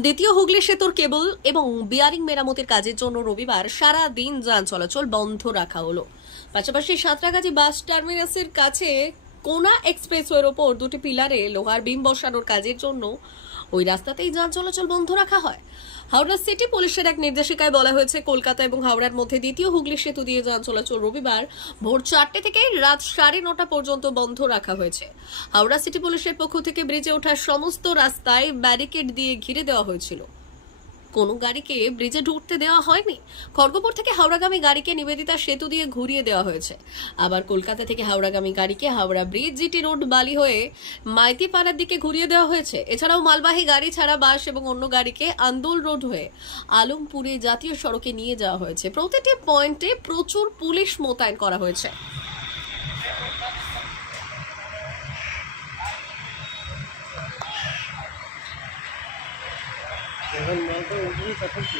দ্বিতীয় হুগলি সেতুর কেবল এবং বিয়ারিং মেরামতির কাজের জন্য রবিবার সারা দিন যান চলাচল বন্ধ রাখা হলো। পাশাপাশি সাঁতরাগাছি বাস টার্মিনাসের কাছে কোনা এক্সপ্রেসওয়ের ওপর দুটি পিলারে লোহার বিম বসানোর কাজের জন্য ওই রাস্তাতেই যান চলাচল বন্ধ রাখা হয়। হাওড়া সিটি পুলিশের এক নির্দেশিকায় বলা হয়েছে, কলকাতা এবং হাওড়ার মধ্যে দ্বিতীয় হুগলি সেতু দিয়ে যান চলাচল রবিবার ভোর 4টে থেকে রাত 9:30 পর্যন্ত বন্ধ রাখা হয়েছে। হাওড়া সিটি পুলিশের পক্ষ থেকে ব্রিজে ওঠার সমস্ত রাস্তায় ব্যারিকেড দিয়ে ঘিরে দেওয়া হয়েছিল। কোনো গাড়িকে ব্রিজে ঢুকতে দেওয়া হয়নি। খড়গপুর থেকে হাওড়াগামী গাড়িকে নিবেদিতা সেতু দিয়ে ঘুরিয়ে দেওয়া হয়েছে। আবার কলকাতা থেকে হাওড়াগামী গাড়িকে হাওড়া ব্রিজ, জিটি রোড, বালি হয়ে মাইতিপাড়ার দিকে ঘুরিয়ে দেওয়া হয়েছে। এছাড়াও মালবাহী গাড়ি ছাড়া বাস এবং অন্য গাড়িকে আন্দোল রোড হয়ে আলমপুরে জাতীয় সড়কে নিয়ে যাওয়া হয়েছে। প্রতিটি পয়েন্টে প্রচুর পুলিশ মোতায়েন করা হয়েছে। যখন মালটা উঠবে তখন কি